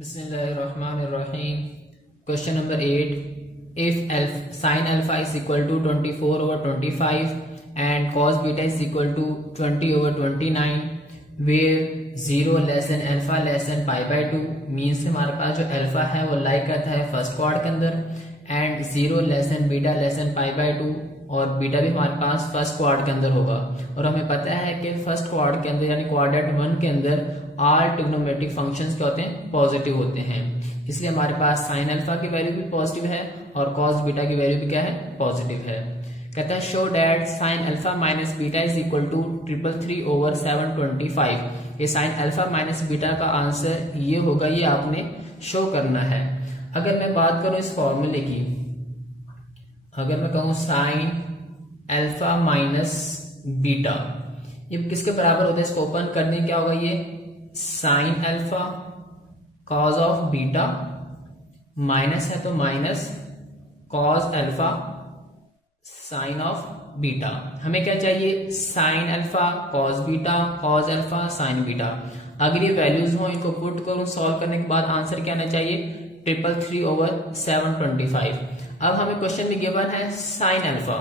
Bismillahirrahmanirrahim. Question number 8. If sin alpha is equal to 24/25 and cos beta is equal to 20/29, where 0 less than alpha less than pi by 2 means हमारे पास जो alpha है वो लाई करता है first quad के अंदर and 0 less than beta less than pi by 2 और beta भी हमारे पास फर्स्ट क्वाड के अंदर होगा। और हमें पता है कि फर्स्ट क्वाड के अंदर यानी क्वाड्रेंट 1 के अंदर ऑल ट्रिग्नोमेट्रिक फंक्शंस क्या होते हैं, पॉजिटिव होते हैं। इसलिए हमारे पास साइन अल्फा की वैल्यू भी पॉजिटिव है और कॉस बीटा की वैल्यू भी क्या है, पॉजिटिव है। कहता है show that sine alpha minus beta is equal to 333/725। ये साइन अल्फा माइनस बीटा का आंसर ये होगा, ये आपने शो करना है। अगर मैं बात करूं इस फॉर्मूले की, अगर मैं कहूं साइन अल्फा माइनस बीटा ये किसके बराबर होता है, इसको ओपन करने क्या होगा, ये sine alpha cos of beta minus है तो minus cos alpha sine of beta. हमें क्या चाहिए, sign alpha cos beta cos alpha sine beta. अगर ये वैल्यूज हो इनको पुट करूं, सॉल्व करने के बाद आंसर क्या आना चाहिए, 333/725। अब हमें क्वेश्चन में गिवन है साइन अल्फा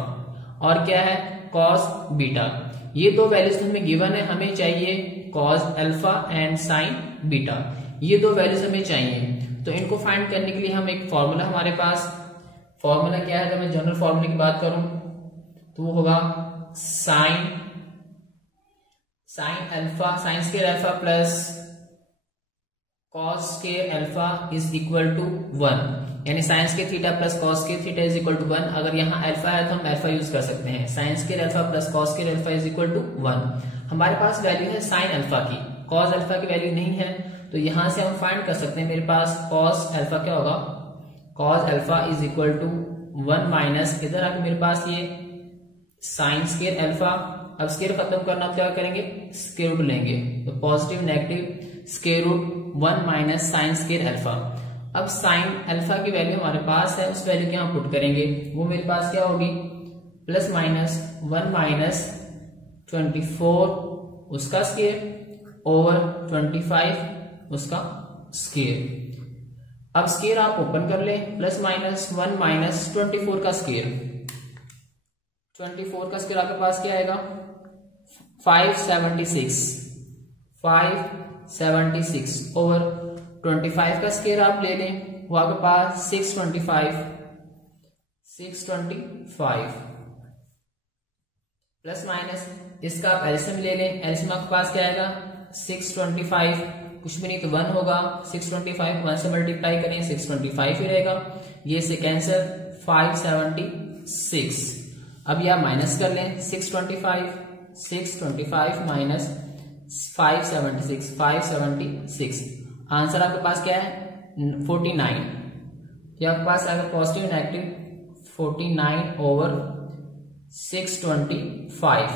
और क्या है, कॉस बीटा। ये दो वैल्यूज हमें गिवन है, हमें चाहिए cos alpha and sign beta. ये दो वैल्यूज हमें चाहिए, तो इनको फाइंड करने के लिए हम एक फॉर्मूला, हमारे पास फॉर्मूला क्या है, अगर मैं जनरल फॉर्मूले की बात करूं तो वो होगा sine alpha sine square alpha plus cos square alpha is equal to 1, यानी sine square theta plus cos square theta is equal to 1। अगर यहाँ अल्फा है तो हम अल्फा यूज कर सकते हैं, sine square alpha plus cos square alpha is equal to 1। हमारे पास वैल्यू है साइन अल्फा की, कॉस अल्फा की वैल्यू नहीं है, तो यहां से हम फाइंड कर सकते हैं। मेरे पास कॉस अल्फा क्या होगा, cos alpha is equal to 1 minus इधर आके मेरे पास ये साइन स्क्वायर अल्फा। अब स्क्वायर खत्म करना क्या करेंगे, स्क्वायर रूट लेंगे, तो positive negative square root 1 minus sine square alpha. अब साइन अल्फा की वैल्यू हमारे पास है, उस वैल्यू को हम पुट करेंगे, वो मेरे पास क्या होगी, प्लस माइनस 1 माइनस 24 उसका स्क्वायर ओवर 25 उसका स्क्वायर। अब स्क्वायर आप ओपन कर ले, प्लस माइनस 1 माइनस 24 का स्क्वायर, 24 का स्क्वायर आपके पास क्या आएगा, 576 ओवर 25 का स्क्वायर आप ले लें, वो आपके पास 625 प्लस माइनस इसका आप एलसीएम ले लें, एलसीएम आपके पास क्या आएगा, 625 कुछ भी नहीं तो 1 होगा, 625 1 से मल्टीप्लाई करें 625 ही रहेगा, ये से कैंसर 576। अब यह माइनस कर लें, 625 माइनस 576 आंसर आपके पास क्या है, 49। ये आपके पास आएगा पॉजिटिव नेगेटिव 49 ओवर 625।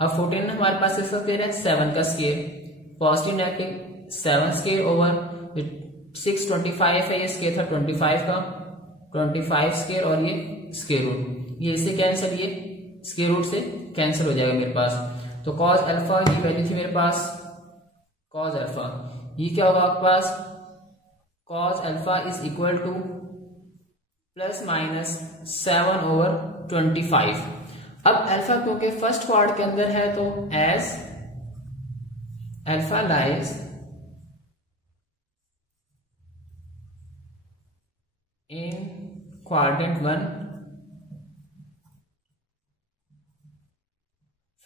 अब 49 हमारे पास किसका स्क्वायर है, 7 का square, positive negative 7 square over 625 है, ये स्क्वायर था 25 का, 25 स्क्वायर और ये स्क्वायर रूट, ये इससे कैंसिल, ये स्क्वायर रूट से कैंसिल हो जाएगा मेरे पास। तो कॉस अल्फा की वैल्यू थी मेरे पास, कॉस अल्फा ये क्या होगा आपके पास, cos alpha is equal to plus minus 7 over 25। अब अल्फा क्योंकि फर्स्ट क्वाड के अंदर है तो as alpha lies in quadrant 1,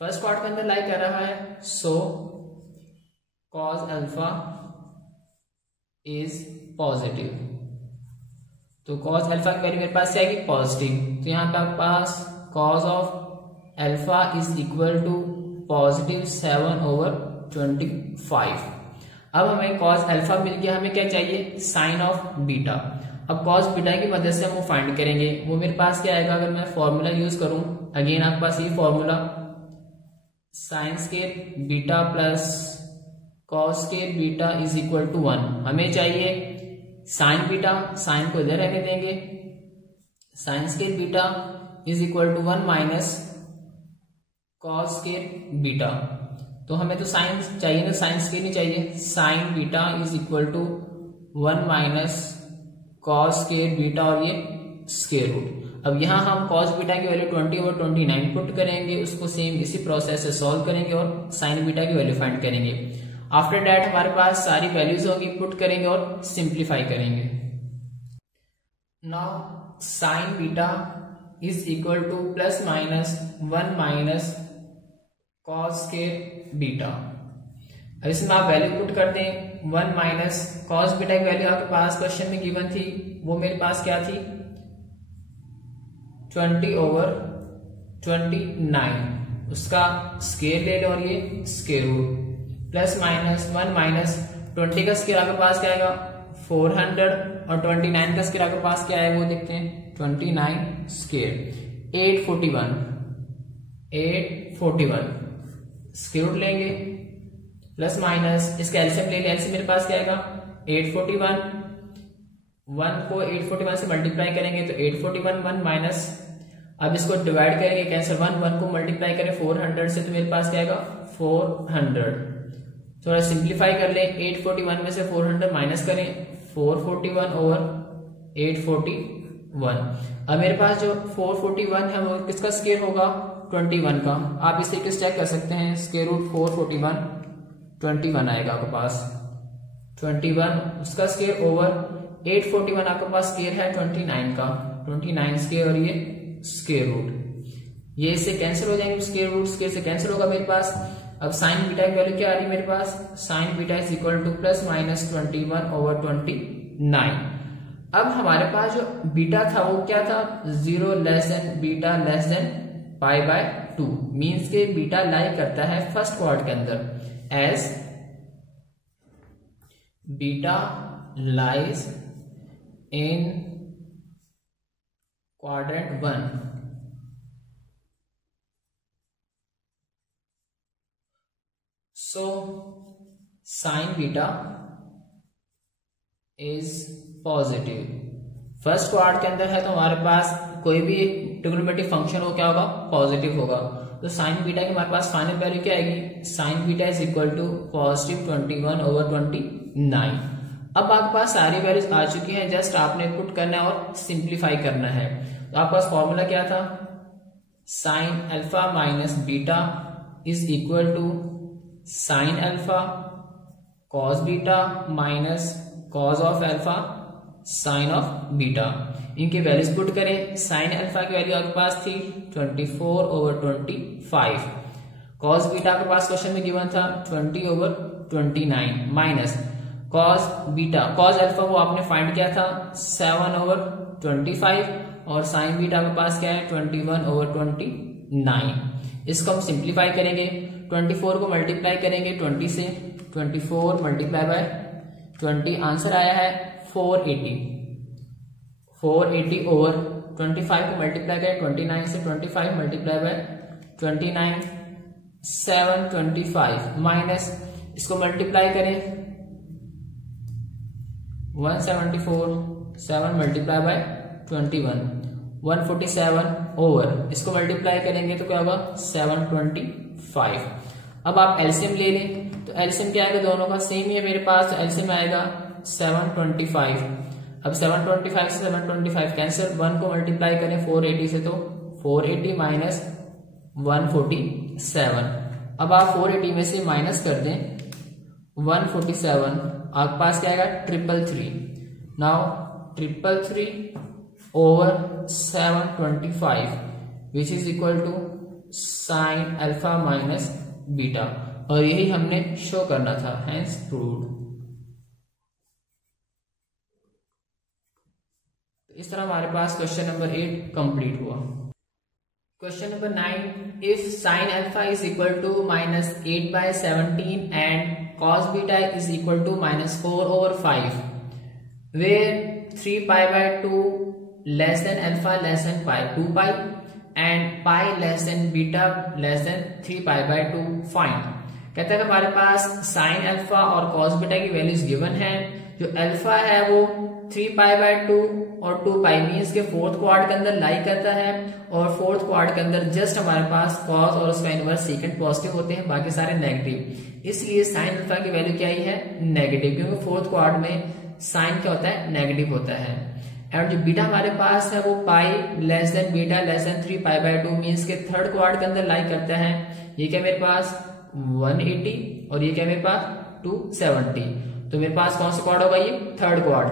first quad के अंदर लाई कर रहा है, so cos alpha is positive. तो कॉस अल्फा की वैल्यू मेरे पास क्या आएगी, पॉजिटिव, तो यहां पे आपके पास cos of alpha is equal to positive 7 over 25। अब हमें कॉस अल्फा मिल गया, हमें क्या चाहिए, साइन ऑफ बीटा। अब कॉस बीटा की मदद से हम वो फाइंड करेंगे, वो मेरे पास क्या आएगा, अगर मैं फॉर्मूला यूज करूं, अगेन आपके पास ये formula sine square beta plus cos square beta is equal to 1। हमें चाहिए साइन बीटा, साइन को इधर रहने देंगे, sine square beta is equal to 1 minus cos square beta. तो हमें तो साइन चाहिए ना, साइन स्क्वायर नहीं चाहिए, sine beta is equal to 1 minus cos square beta और ये स्क्वायर रूट। अब यहाँ हम कॉस बीटा की वैल्यू 20/29 पुट करेंगे, उसको सेम इसी प्रोसेस से सॉल्व करेंगे और साइन बीटा की वैल्यू फाइंड करेंगे। आफ्टर दैट हमारे पास सारी वैल्यूज होगी, पुट करेंगे और सिंप्लीफाई करेंगे। Now sine beta is equal to plus minus 1 minus cos square beta. अब इसमें आप वैल्यू पुट कर दें, 1 माइनस कॉस बीटा की वैल्यू आपके पास क्वेश्चन में गिवन थी, वो मेरे पास क्या थी 20/29, उसका स्क्वायर ले लो और ये square root, plus minus 1 minus 20 का स्क्वायर आपके पास क्या आएगा 400 और 29 का स्क्वायर आपके पास क्या है वो देखते हैं 29 स्क्वायर 841 स्क्वायर रूट लेंगे, प्लस माइनस इसका एलसीएम ले लिया, एलसीएम मेरे पास क्या आएगा 841, 1 को 841 से मल्टीप्लाई करेंगे तो 841 1 माइनस, अब इसको डिवाइड करेंगे कैंसिल 1 को मल्टीप्लाई करें 400 से तो मेरे पास क्या आएगा 400। थोड़ा सिंप्लीफाई कर लें, 841 में से 400 माइनस करें 441 ओवर 841। अब मेरे पास जो 441 है वो किसका स्क्वायर होगा 21 का। आप इसे किस चेक कर सकते हैं, स्क्वायर रूट 441 21 आएगा आपके पास 21, उसका स्क्वायर ओवर 841 आपके पास स्क्वायर है 29 का, 29 स्क्वायर और ये स्क्वायर रूट, ये इससे कैंसिल हो जाएंगे, स्क्वायर रूट स्क्वायर से कैंसिल होगा मेरे पास। अब साइन बीटा की वैल्यू क्या आ रही है मेरे पास, sine beta is equal to plus minus 21/29। अब हमारे पास जो बीटा था वो क्या था 0 less than beta less than π/2, means के बीटा लाई करता है फर्स्ट क्वाड्रेंट के अंदर, as beta lies in quadrant 1। So sine beta is positive, first quadrant के अंदर है तो हमारे पास कोई भी ट्रिग्नोमेट्रिक फंक्शन हो क्या होगा पॉजिटिव होगा, तो साइन बीटा की हमारे पास फाइनल वैल्यू क्या आएगी, sine beta is equal to positive 21/29। अब आपके पास सारी वैल्यूज आ चुकी हैं, जस्ट आपने पुट करना है और सिंप्लीफाई करना है। तो आपके पास फॉर्मूला क्या था, sine alpha minus beta is equal to sine alpha cos beta minus cos of alpha sine of beta. इनके वैल्यूज पुट करें, साइन अल्फा की वैल्यू आपके पास थी 24/25, कॉस बीटा आपके पास क्वेश्चन में गिवन था 20/29 minus cos beta, cos alpha वो आपने फाइंड किया था 7/25 और साइन बीटा आपके पास क्या है 21/29। इसको हम सिंप्लीफाई करेंगे, 24 को मल्टीप्लाई करेंगे 20 से, 24 मल्टीप्लाई बाय 20 आंसर आया है 480 ओवर 25 को मल्टीप्लाई करें 29 से, 25 मल्टीप्लाई बाय 29 725 माइनस इसको मल्टीप्लाई करें 174 7 मल्टीप्लाई बाय 21 147 ओवर इसको मल्टीप्लाई करेंगे तो क्या होगा 725। अब आप एलसीएम ले लें, तो एलसीएम क्या आएगा, दोनों का सेम ही है मेरे पास, तो एलसीएम आएगा 725। अब 725 से 725 कैंसिल, 1 को मल्टीप्लाई करें 480 से तो 480 माइनस 147। अब आप 480 में से माइनस कर दें 147, आपके पास क्या आएगा 333। Now 333 over 725 which is equal to sine alpha minus beta, और यही हमने शो करना था, हेंस प्रूव्ड। इस तरह हमारे पास क्वेश्चन नंबर 8 कंप्लीट हुआ। Question number 9, if sine alpha is equal to -8/17 and cos beta is equal to -4/5 where 3π/2 less than alpha less than pi 2π and pi less than beta less than 3π/2 find. कहता है कि हमारे पास sine alpha और cos beta की values given है, जो alpha है वो 3π/2 और 2π मीन्स के फोर्थ क्वाड्रेंट के अंदर लाई करता है, और फोर्थ क्वाड्रेंट के अंदर जस्ट हमारे पास cos और उसका इनवर्स सेकंड पॉजिटिव होते हैं, बाकी सारे नेगेटिव, इसलिए साइन अल्फा की वैल्यू क्या ही है नेगेटिव, क्योंकि फोर्थ क्वाड्रेंट में साइन क्या होता है, नेगेटिव होता है। और जो बीटा हमारे पास है वो पाई less than beta less then 3 pi by 2 means के थर्ड क्वाड्रेंट के अंदर लाई करता है। ये क्या मेरे पास 180 और ये क्या मेरे पास 270, तो मेरे पास कौन सा क्वाड होगा, ये थर्ड क्वाड।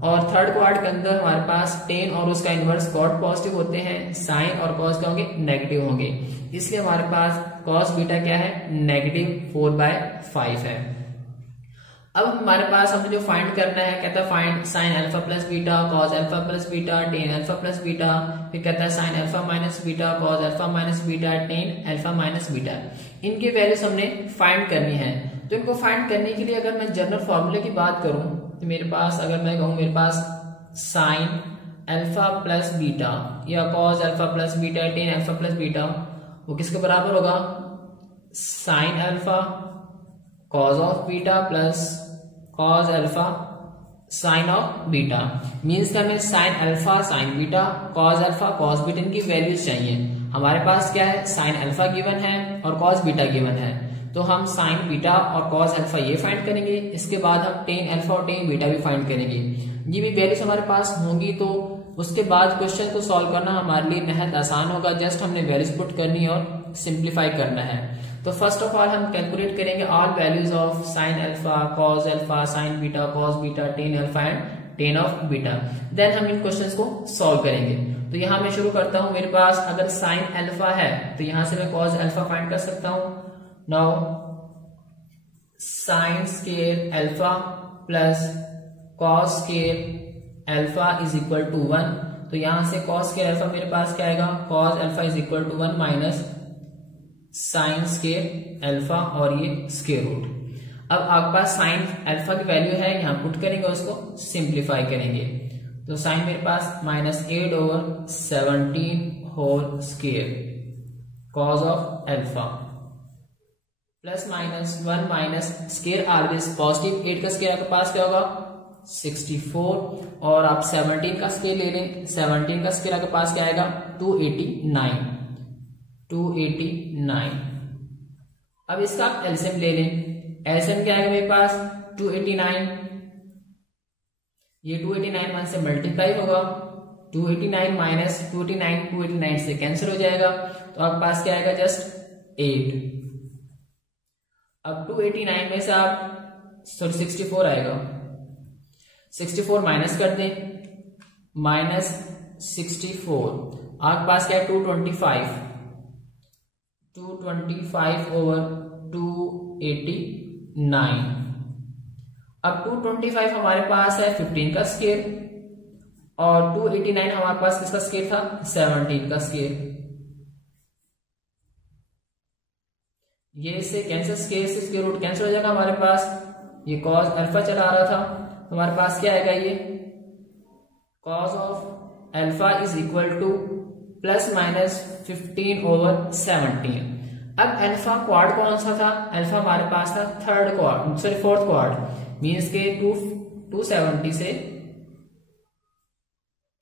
और थर्ड क्वाड के अंदर हमारे पास टेन और उसका इनवर्स कॉट पॉजिटिव होते हैं, साइन और कॉस क्या होंगे, नेगेटिव होंगे, इसलिए हमारे पास कॉस बीटा क्या है, नेगेटिव 4/5 है। अब हमारे पास हमें जो फाइंड करना है, कहता है find sine alpha plus beta cos alpha plus beta tan alpha plus beta, फिर कहता है sine alpha minus beta cos alpha minus beta tan alpha minus beta. इनकी वैल्यूज हमने फाइंड करनी है। तो इनको फाइंड करने के लिए अगर मैं जनरल फॉर्मूले की बात करूं तो मेरे पास, अगर मैं कहूं मेरे पास साइन अल्फा प्लस बीटा या cos alpha plus beta tan alpha plus beta, वो किसके बराबर होगा, sine alpha cos of beta plus cos alpha sine of beta. Means का हमें sign alpha sine beta cos alpha cos beta इनकी values चाहिए। हमारे पास क्या है, साइन अल्फा गिवन है और कॉस बीटा गिवन है, तो हम साइन बीटा और कॉस अल्फा ये फाइंड करेंगे। इसके बाद हम टेन अल्फा और टेन बीटा भी फाइंड करेंगे। ये भी वैल्यूज हमारे पास होंगी, तो उसके बाद क्वेश्चन को सॉल्व करना हमारे लिए बेहद आसान होगा। जस्ट हमने वैल्यूज पुट करनी है और सिंप्लीफाई करना है। तो फर्स्ट ऑफ ऑल हम कैलकुलेट करेंगे all values of sine alpha cos alpha sine beta cos beta tan alpha and tan of beta. Then हम इन क्वेश्चंस को सॉल्व करेंगे। तो यहाँ मैं शुरू करता हूँ। मेरे पास अगर साइन अल्फा है तो यहाँ से मैं कॉस अल्फा फाइंड कर सकता हूँ। Now sine square alpha plus cos square alpha is equal to 1। तो यहां से कॉस स्केयर अल्फा मेरे पास क्या आएगा, cos alpha is equal to 1 minus sine square alpha और ये स्केयर रूट। अब आपके पास साइन अल्फा की वैल्यू है, यहां पुट करेंगे, उसको सिंप्लीफाई करेंगे। तो साइन मेरे पास -8/17 whole square cos of alpha plus -1 minus square always positive, 8 का स्केयर आपके पास क्या होगा 64 और आप 17 का स्केयर ले लें, 17 का स्केयर आपके पास क्या आएगा 289। अब इसका आप एलसीएम ले लें। एलसीएम क्या आएगा मेरे पास 289, ये 289 1 से मल्टीप्लाई होगा, 289 माइनस 289 से कैंसिल हो जाएगा, तो आपके पास क्या आएगा जस्ट 8। अब 289 में से आप 64 आएगा, 64 माइनस कर दें, -64 आपके पास क्या है 225 ओवर 289। अब 225 हमारे पास है 15 का स्केयर और 289 हमारे पास किसका स्केयर था 17 का स्केयर। ये इससे कैंसिल, स्केयर से स्केयर रूट कैंसिल हो जाएगा हमारे पास। ये कॉस अल्फा चला आ रहा था, हमारे पास क्या आएगा, ये cos of alpha is equal to ±15 over 17। अब अल्फा क्वाड कौन सा था, अल्फा हमारे पास था third quad, sorry fourth quad, means के 270 से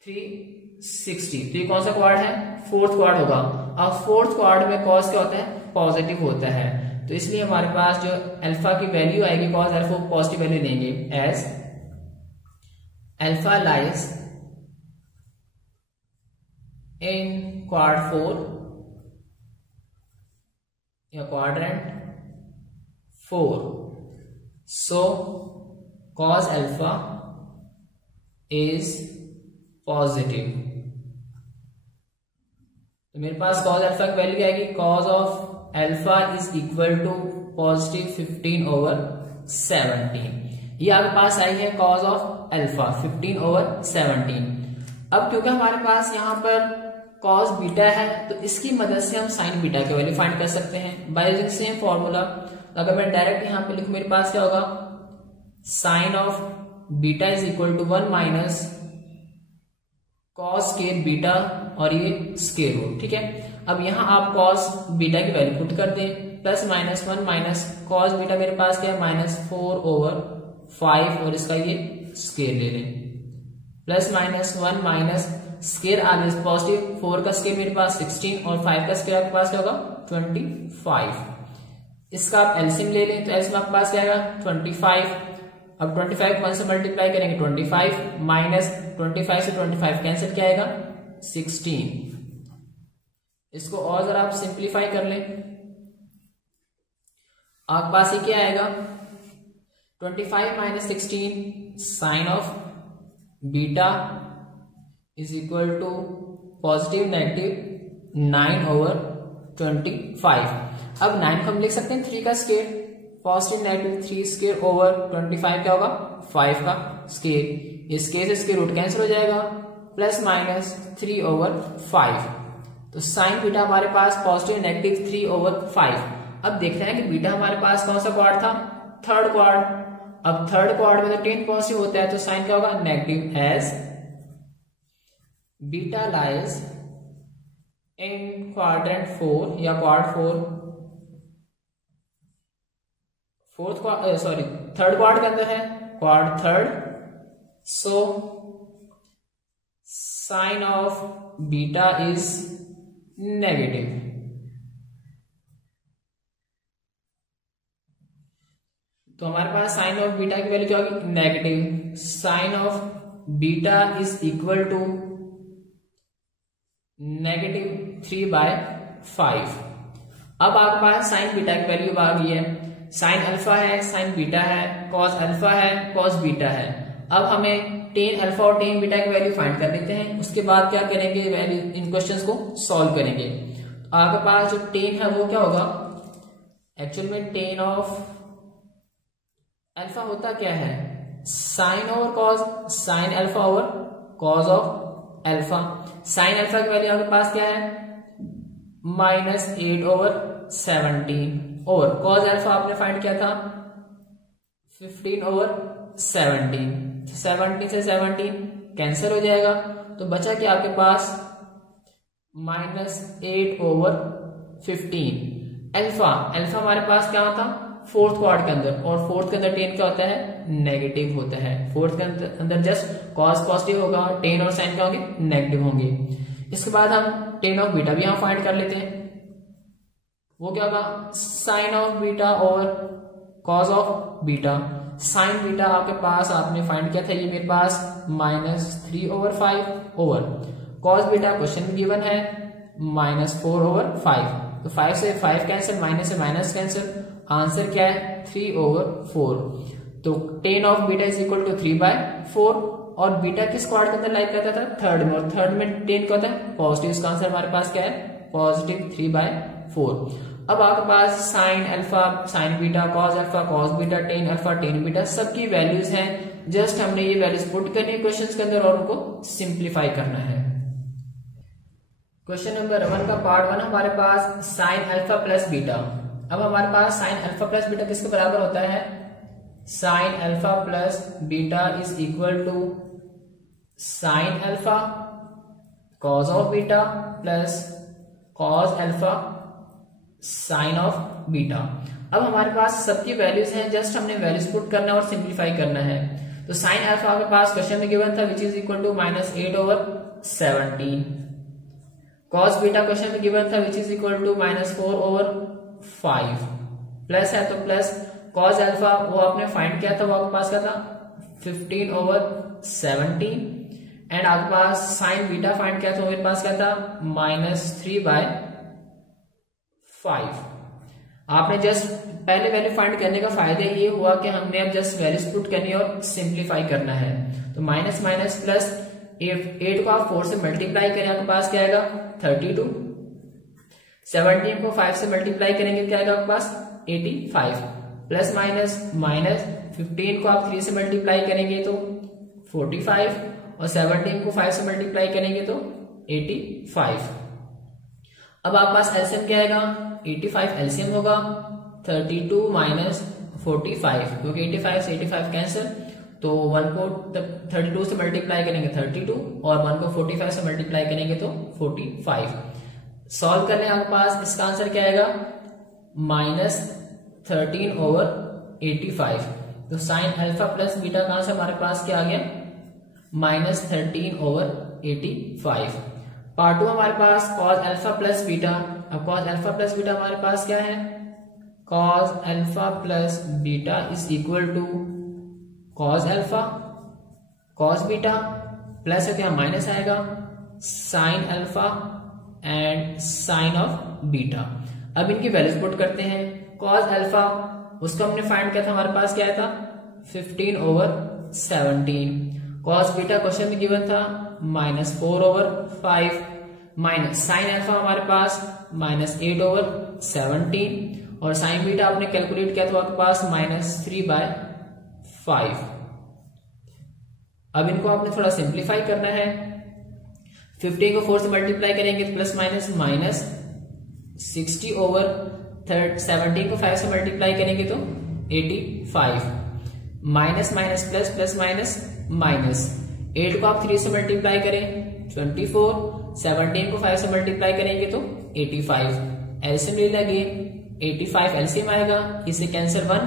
360, तो ये कौन सा क्वाड है, फोर्थ क्वाड होगा। अब फोर्थ क्वाड में कॉस क्या होता है, पॉजिटिव होता है, तो इसलिए हमारे पास जो अल्फा की वैल्यू आएगी कॉस अल्फा पॉजिटिव वैल्यू देंगे, as alpha lies in quad 4 या quadrant 4, so cos alpha is positive. तो मेरे पास cos अल्फा की वैल्यू क्या आएगी, cos of alpha is equal to positive 15 over 17। ये आपके पास आई है cos ऑफ अल्फा 15 ओवर 17। अब क्योंकि हमारे पास यहाँ पर cos बीटा है तो इसकी मदद से हम sin बीटा की वैल्यू फाइंड कर सकते हैं बाय यूजिंग सेम फॉर्मूला। तो अगर मैं डायरेक्ट यहाँ पे लिखूं मेरे पास क्या होगा, sine of beta is equal to 1 minus cos square beta और ये स्केयर रूट, ठीक है। अब यहाँ आप कॉस बीटा की वैल्यू पुट कर दें, +-1 माइनस कॉस बीटा मेरे पास क्या है -4 ओवर 5 और इसका ये स्केयर ले लें, +-1 माइनस स्केयर ऑलवेज पॉजिटिव, 4 का स्केयर मेरे पास 16 और 5 का स्केयर आपके पास क्या होगा 25। इसका आप एलसीएम ले लें तो एलसीएम आपके पास क्या आएगा 25 अब 25 1 से मल्टीप्लाई करेंगे 25 माइनस 25 से 25 कैंसिल क्या आएगा 16। इसको और जरा आप सिंप्लीफाई कर लें, आपके पास ये क्या आएगा 25 minus 16 sine of beta is equal to positive negative 9/25। अब 9 को हम लिख सकते हैं 3 का square, positive negative 3 square over 25 क्या होगा 5 का स्केयर। इसके से इसके रूट कैंसिल हो जाएगा, प्लस माइनस 3/5। तो साइन बीटा हमारे पास पॉजिटिव नेगेटिव 3/5। अब देखते हैं कि बीटा हमारे पास कौन सा क्वाड्र था, थर्ड क्वाड्र। अब थर्ड क्वाड्र में तो 10 पॉजिटिव होता है, तो साइन क्या होगा negative, as beta lies in quadrant 4 या क्वाड्र 4 थर्ड क्वाड्र के अंदर है, quad third. So sine of beta is negative. तो हमारे पास साइन ऑफ बीटा की वैल्यू क्या होगी negative. Sine of beta is equal to -3/5। अब आपके पास साइन बीटा की वैल्यू आ गई है, साइन अल्फा है, साइन बीटा है, कॉस अल्फा है, कॉस बीटा है। अब हमें टेन अल्फा और टेन बीटा की वैल्यू फाइंड कर लेते हैं, उसके बाद क्या करेंगे वैल्यू इन क्वेश्चंस को सॉल्व करेंगे। तो आपके पास जो टेन है वो क्या होगा, एक्चुअल में टेन ऑफ अल्फा होता क्या है sine over cos, sine alpha over cos of alpha. Sine alpha की वैल्यू आपके पास क्या है -8/17 और कॉस अल्फा आपने फाइंड किया था 15/17। 17 से 17 कैंसिल हो जाएगा, तो बचा कि आपके पास -8/15। अल्फा हमारे पास क्या होता फोर्थ क्वाड्र के अंदर, और फोर्थ के अंदर टेन क्या होता है नेगेटिव होता है। फोर्थ के अंदर जस्ट कॉस पॉजिटिव होगा, टेन और साइन क्या होंगे नेगेटिव होंगे। इसके बाद हम टेन ऑफ बीटा भी यहां फाइंड कर लेते हैं, वो क्या होगा साइन ऑफ बीटा और cos of beta. Sine beta आपके पास आपने फाइंड किया था, ये मेरे पास -3/5 ओवर कॉस बीटा क्वेश्चन में गिवन है -4/5। तो 5 से 5 कैंसिल, माइनस से माइनस कैंसिल, आंसर क्या है 3/4। तो tan of beta is equal to 3/4। और बीटा किस क्वाड्र के अंदर लाइक करता था थर्ड में, और थर्ड में टेन क्या होता है पॉजिटिव। इसका आंसर हमारे पास क्या है पॉजिटिव 3/4। अब आपके पास sine alpha, sine beta, cos alpha, cos beta, tan alpha, tan beta सबकी वैल्यूज हैं। जस्ट हमने ये वैल्यूज पुट करनी है क्वेश्चन के अंदर और उनको सिंप्लीफाई करना है। क्वेश्चन नंबर 1 का पार्ट 1 हमारे पास साइन अल्फा प्लस बीटा। अब हमारे पास साइन अल्फा प्लस बीटा किसके बराबर होता है, sine alpha plus beta is equal to sine alpha cos of beta plus cos alpha sine of beta. अब हमारे पास सबकी वैल्यूज हैं, जस्ट हमने वैल्यूज पुट करना है और सिंप्लीफाई करना है। तो साइन अल्फा के पास क्वेश्चन में गिवन था which is equal to -8/17। Cos beta question में गिवन था which is equal to -4/5। Plus है तो प्लस कॉस अल्फा वो आपने फाइंड किया था, वो आपके पास क्या था 15/17। एंड आपके पास साइन बीटा फाइंड किया था, मेरे पास क्या था -3/5। आपने जस्ट पहले वैल्यू फाइंड करने का फायदा ये हुआ कि हमने अब जस्ट वैल्यूज पुट करनी है और सिंप्लीफाई करना है। तो माइनस माइनस प्लस 8 को आप 4 से मल्टीप्लाई करें, आपके पास क्या आएगा 32। 17 को 5 से मल्टीप्लाई करेंगे क्या आएगा आपके पास 85। प्लस माइनस माइनस 15 को आप 3 से मल्टीप्लाई करेंगे तो 45 और 17 को 5 से मल्टीप्लाई करेंगे तो 85। अब आपके पास एलसीएम क्या आएगा 85 एलसीएम होगा 32 माइनस 45, क्योंकि 85 से 85 कैंसिल, तो 1 को 32 से मल्टीप्लाई करेंगे 32 और 1 को 45 से मल्टीप्लाई करेंगे तो 45। सॉल्व करने आपके पास इसका आंसर क्या आएगा -13/85। तो साइन अल्फा प्लस बीटा का आंसर हमारे पास क्या आ गया -13/85। पार्ट 2 हमारे पास कॉस अल्फा प्लस बीटा। अब कॉस अल्फा प्लस बीटा हमारे पास क्या है, cos alpha plus beta is equal to cos alpha cos beta plus है तो यहाँ माइनस आएगा sine alpha and sine of beta. अब इनकी वैल्यूज पुट करते हैं। कॉस अल्फा उसको हमने फाइंड किया था, हमारे पास क्या था 15/17। कॉस बीटा क्वेश्चन में गिवन था -4/5 माइनस साइन अल्फा हमारे पास -8/17 और साइन बीटा आपने कैलकुलेट किया तो आपके पास -3/5। अब इनको आपने थोड़ा सिंप्लीफाई करना है। 15 को 4 से मल्टीप्लाई करेंगे तो प्लस माइनस -60/17 को 5 से मल्टीप्लाई करेंगे तो 85 minus minus plus plus minus minus 8 को आप 3 से मल्टीप्लाई करें 24 17 को 5 से मल्टीप्लाई करेंगे तो 85 एलसीएम ले लेंगे 85 एलसीएम आएगा, इसे कैंसिल 1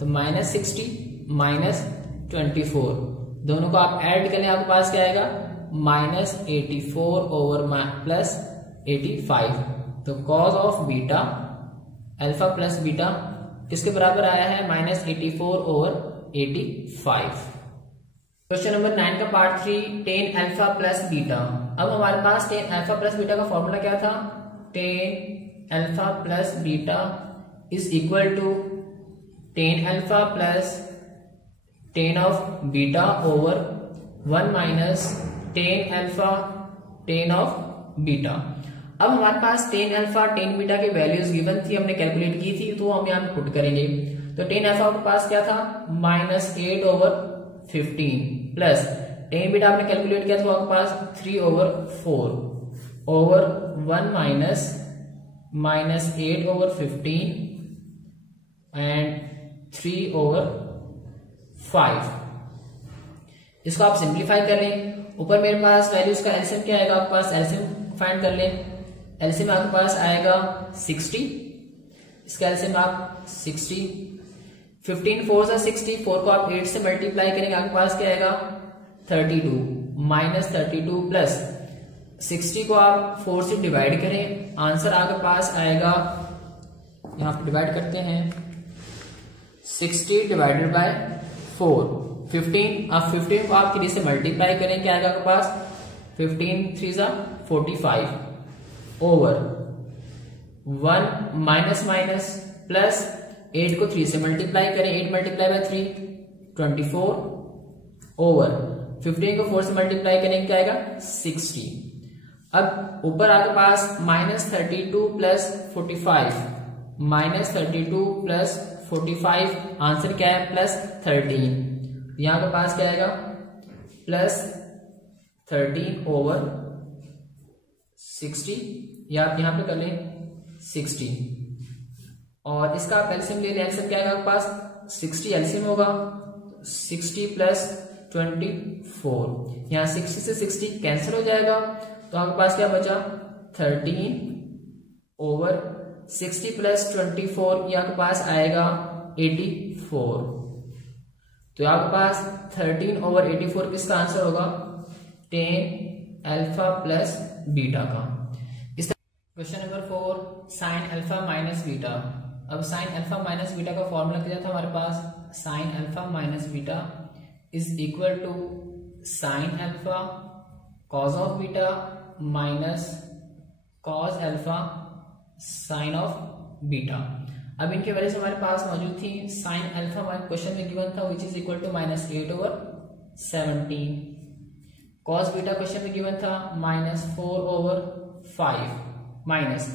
तो -60 -24 दोनों को आप ऐड करें आपके पास क्या आएगा -84/+85। तो cos of beta alpha plus beta किसके बराबर आया है -84/85। क्वेश्चन नंबर 9 का part 3 tan alpha plus beta. अब हमारे पास tan अल्फा प्लस बीटा का फॉर्मूला क्या था, tan alpha plus beta is equal to tan alpha plus tan of beta over 1 minus tan alpha tan of beta. अब हमारे पास tan अल्फा tan बीटा की वैल्यूज गिवन थी, हमने calculate की थी तो हम यहाँ पे पुट करेंगे। तो tan अल्फा के पास क्या था -8/15 प्लस tan बीटा आपने कैलकुलेट किया तो आपके पास 3/4 ओवर 1 माइनस -8/15 एंड 3/5। इसको आप सिंप्लीफाई कर लें। ऊपर मेरे पास वैल्यूज का एलसीएम क्या आएगा, आपके पास एलसीएम फाइंड कर लें। एलसीएम आपके पास आएगा 60, इसका एलसीएम आप 60 15 4 से 60 4 को आप 8 से मल्टीप्लाई करेंगे आपके पास क्या आएगा 32 -32 प्लस 60 को आप 4 से डिवाइड करें, आंसर आपके पास आएगा, यहां पे डिवाइड करते हैं 60 डिवाइडेड बाय 4 15। अब 15 को आप 3 से मल्टीप्लाई करें क्या आएगा आपके पास 15 3 सा 45 ओवर 1 माइनस माइनस प्लस 8 को 3 से मल्टीप्लाई करें 8 मल्टीप्लाई बाय 3 24 ओवर 15 को 4 से मल्टीप्लाई करेंगे क्या आएगा 60। अब ऊपर आपके पास -32 प्लस 45 -32 प्लस 45 आंसर क्या है +13। यहां के पास क्या आएगा +13 ओवर 60, या आप यहां पे कर लें 60 और इसका आप एलसीएम ले लें। एलसीएम क्या आएगा आपके पास 60 एलसीएम होगा 60 प्लस 24, यहां 60 से 60 कैंसिल हो जाएगा तो आपके पास क्या बचा 13 ओवर 60 प्लस 24, यहां के पास आएगा 84। तो आपके पास 13 ओवर 84 किसका आंसर होगा tan अल्फा प्लस बीटा का। इस question number 4 sine alpha minus beta. अब साइन अल्फा माइनस बीटा का फॉर्मूला क्या था हमारे पास, sine alpha minus beta is equal to sine alpha cos of beta minus cos alpha sine of beta. अब इनके वैल्यूज हमारे पास मौजूद थी। साइन अल्फा हमारे क्वेश्चन में गिवन था which is equal to -8/17। Cos beta question में गिवन था -4/5 माइनस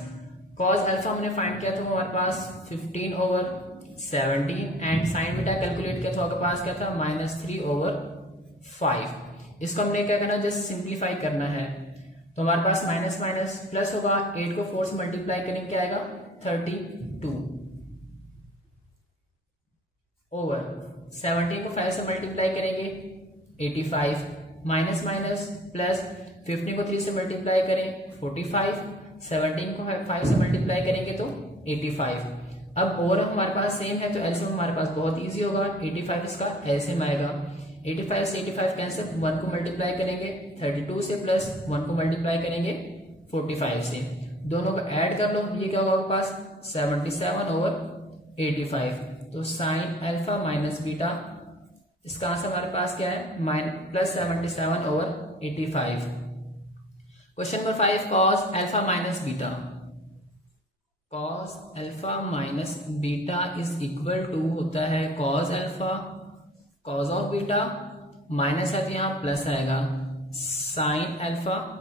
कॉस अल्फा हमने फाइंड किया था हमारे पास 15/17 एंड साइन बीटा कैलकुलेट किया था आपके पास क्या था -3/5। इसको हमने क्या करना जस्ट सिंप्लीफाई करना है। तो हमारे पास माइनस माइनस प्लस होगा 8 को 4 से मल्टीप्लाई करेंगे क्या आएगा 32 ओवर 17 को 5 से मल्टीप्लाई करेंगे 85 माइनस माइनस प्लस 15 को 3 से मल्टीप्लाई करें 45 17 को 5 से मल्टीप्लाई करेंगे तो 85। अब ओवर हमारे पास सेम है तो एलसीएम हमारे पास बहुत इजी होगा 85 इसका एलसीएम आएगा 85 से 85 कैंसिल 1 को मल्टीप्लाई करेंगे 32 से प्लस 1 को मल्टीप्लाई करेंगे 45 से, दोनों को ऐड कर लो ये क्या होगा आपके पास 77/85। तो साइन अल्फा माइनस बीटा इसका आंसर हमारे पास क्या है, +77/85। Question number 5, cos alpha minus beta. cos alpha minus beta is equal to होता है cos alpha cos of beta minus है तो यहाँ प्लस आएगा sin alpha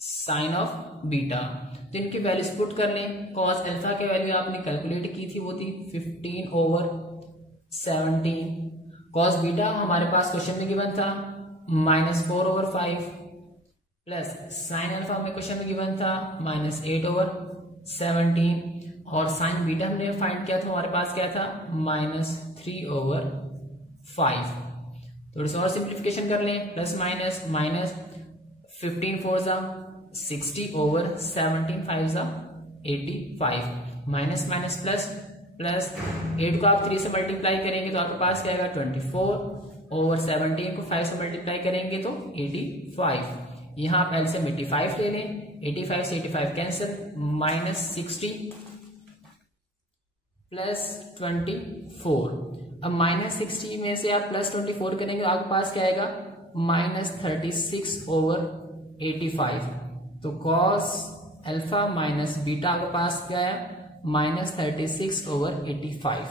sin of beta. तो इनकी वैल्यूज पुट कर लें। cos अल्फा की वैल्यू आपने कैलकुलेट की थी, वो थी 15/17। cos बीटा हमारे पास क्वेश्चन में गिवन था -4/5 प्लस sin अल्फा में क्वेश्चन में गिवन था -8/17 और sin बीटा हमने फाइंड किया था, हमारे पास क्या था -3/5। थोड़ी सी और सिंप्लीफिकेशन कर लें, plus minus minus 15 4 60/17 5 85 minus minus plus plus 8 को आप 3 से मल्टीप्लाई करेंगे तो आपके पास क्या आएगा 24/17 को 5 से मल्टीप्लाई करेंगे तो 85। यहाँ आप एलसीएम 85 ले लें, 85 से 85 कैंसिल, -60 +24। अब -60 में से आप +24 करेंगे तो आपके पास क्या आएगा -36/85। तो cos अल्फा माइनस बीटा के पास क्या है -36/85।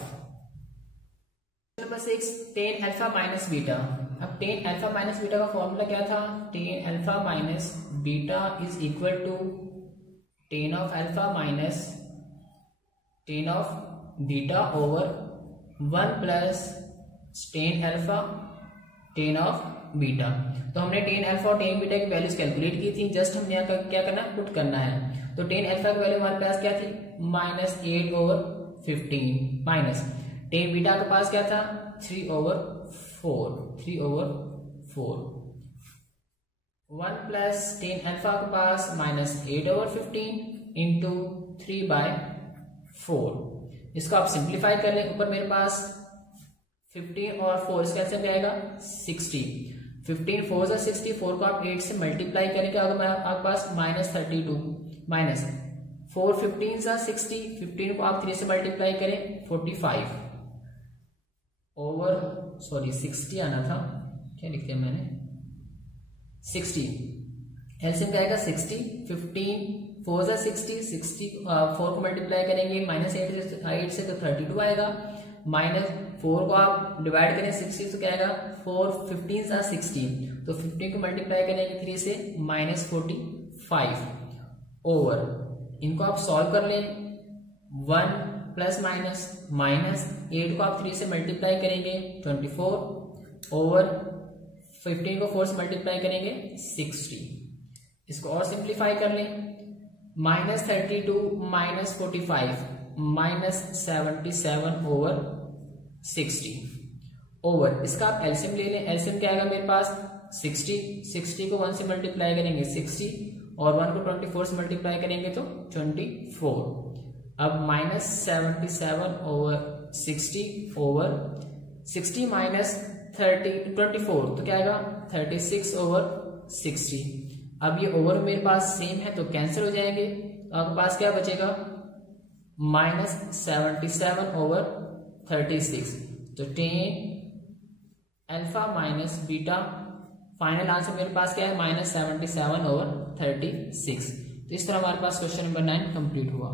Number 6, tan alpha minus beta. अब tan अल्फा माइनस बीटा का फॉर्मूला क्या था, tan alpha minus beta is equal to tan of alpha minus tan of beta over 1 plus tan alpha tan of beta. तो हमने tan alpha और tan beta की values calculate की थी, just हमने यहाँ क्या करना है पुट करना है। तो tan अल्फा की वैल्यू हमारे पास क्या थी -8/15 माइनस tan बीटा के पास क्या था 3/4 1 प्लस tan अल्फा के पास -8/15 इंटू 3/4। इसको आप सिंप्लीफाई कर लें, ऊपर मेरे पास 15 और 4 इसका आंसर क्या आएगा 60। 15 4 से 60, 4 को आप 8 से मल्टीप्लाई करेंगे अगर आपके पास -32 माइनस 4 15 से 60, 15 को आप 3 से मल्टीप्लाई करें 45 ओवर 60 आना था, क्या लिख दिया मैंने 60। एलसीएम क्या आएगा 60, 15 4 से 60 4 को मल्टीप्लाई करेंगे -8 से तो 32 आएगा, माइनस 4 को आप डिवाइड करें 60 तो क्या आएगा 4 15 से 60, तो 15 को मल्टीप्लाई करेंगे 3 से -45 ओवर, इनको आप सॉल्व कर लें 1 प्लस माइनस 8 को आप 3 से मल्टीप्लाई करेंगे 24 ओवर 15 को 4 से मल्टीप्लाई करेंगे 60। इसको और सिंप्लीफाई कर लें -32 -45 -77/60 ओवर, इसका आप एलसीएम ले लें। एलसीएम क्या आएगा मेरे पास 60 को 1 से मल्टीप्लाई करेंगे 60 और 1 को 24 से मल्टीप्लाई करेंगे तो 24। अब -77/60 ओवर 60 माइनस 24 तो क्या आएगा 36/60। अब ये ओवर मेरे पास सेम है तो कैंसिल हो जाएंगे, तो आपके पास क्या बचेगा -77/36। तो tan alpha minus beta, final answer मेरे पास क्या है -77/36। तो इस तरह हमारे पास क्वेश्चन नंबर 9 कंप्लीट हुआ।